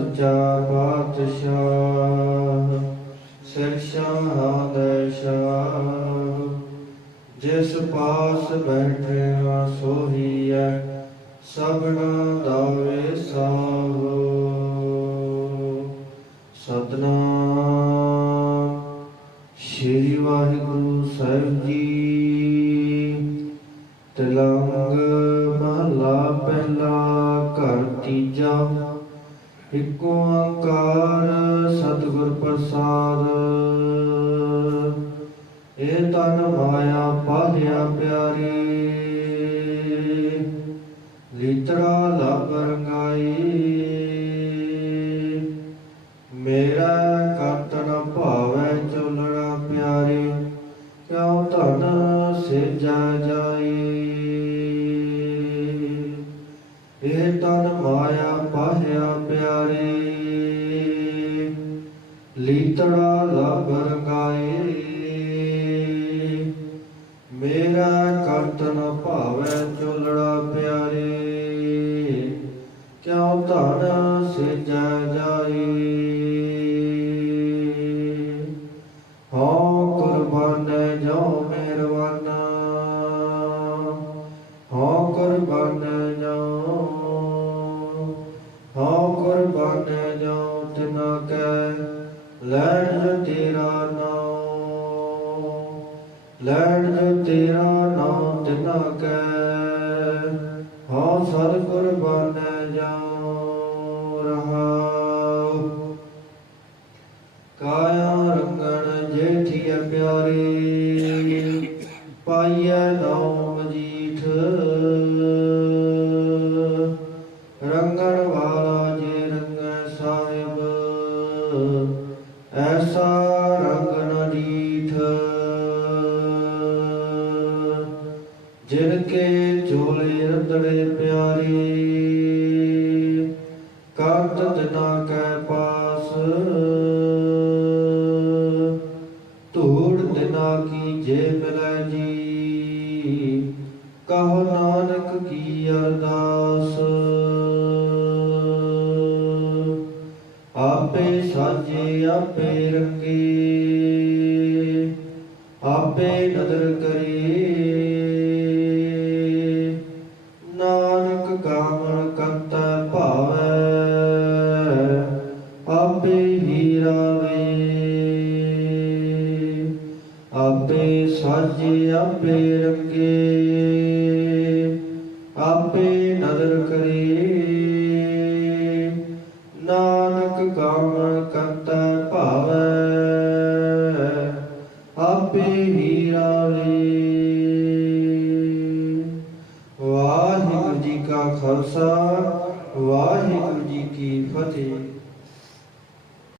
ਸੱਚਾ ਪਾਤਸ਼ਾਹ, ਸਿਰਸ਼ਾਂ ਦਾ ਸ਼ਾਹ। ਜਿਸ ਪਾਸ ਬੈਠਿਆ ਸੋਹੀਐ, ਸਭਨਾ ਦਾ ਵੇਸਾਹੋ ਸਤਨਾਮ। ਸ਼੍ਰੀ ਵਾਹਿਗੁਰੂ ਸਾਹਿਬ ਜੀ। ਤਲੰਗ ਮਹਲਾ ਪਹਿਲਾ ਘਰ ਤੀਜਾ। ਇਕ ਓੰਕਾਰ ਸਤਿਗੁਰ ਪ੍ਰਸਾਦ। ਇਹ ਤਨ ਮਾਇਆ ਪਾਲਿਆ ਪਿਆਰੀ। ਲੀਤਰਾ ਲਬ ਰੰਗਾਈ। ਮੇਰਾ ਕਤਨ ਭਾਵੈ ਚੁਲਣਾ ਪਿਆਰੀ। ਕਿਉ ਧਨ ਸੇਜਾ ਜਾਈ? ਇਹ ਤਨ ਮਾਇਆ ਲੀਤੜਾ ਲਬ ਰੰਗਾਏ। ਮੇਰਾ ਕਰਤਨ ਭਾਵੇ ਚੁਲੜਾ ਪਿਆਰੇ। ਕਿਉ ਧਨ ਸੇਜਾ ਜਾਈ ਹਉ ਕੁਰਬਾਨ ਜੋ ਮਿਹਰਵਾਨਾ ਹਉ ਕੁਰਬਾਨ ਜੋ ਹਉ ਕੁਰਬਾਨ ਜੋ ਤਿਨਾ ਕੈ ਲੈਣ ਤੇਰਾ ਨਾਮ, ਲੈਣ ਤੇਰਾ ਨਾਮ ਤਿਨਾ ਕੈ ਹਉ ਸਦ ਕੁਰਬਾਨ ਜੋ ਰਹਾਉ। ਕਾਇਆ ਰੰਗਣ ਜੇਠੀਐ ਪਿਆਰੀ, ਪਾਈਐ ਨਾਮ ਐਸਾ ਰੰਗ ਨ ਡੀਠ ਜਿਨ ਕੇ ਝੋਲੇ ਰੰਦੜੇ ਪਿਆਰੇ, ਕੰਤ ਦਿਨਾ ਕੈ ਪਾਸ। ਧੂੜ ਦਿਨਾ ਕੀ ਜੇ ਮਿਲੈ ਜੀ, ਕਹੋ ਨਾਨਕ ਕੀ ਅਰਦਾਸ। ਆਪੇ ਸਾਜੇ ਆਪੇ ਰੰਗੇ। ਆਪੇ ਨਦਰ ਕਰੇ। ਨਾਨਕ ਕਾਮਨ ਕੰਤ ਭਾਵੈ, ਆਪੇ ਹੀ ਰਾਵੇ। ਆਪੇ ਸਾਜੇ ਆਪੇ ਰੰਗੇ। ਆਪੇ ਨਾਨਕ ਕਾਮਣ ਕੰਤ ਭਾਵੈ, ਆਪੇ ਹੀ ਰਾਵੇ। ਵਾਹਿਗੁਰੂ ਜੀ ਕਾ ਖਾਲਸਾ, ਵਾਹਿਗੁਰੂ ਜੀ ਕੀ ਫਤਿਹ।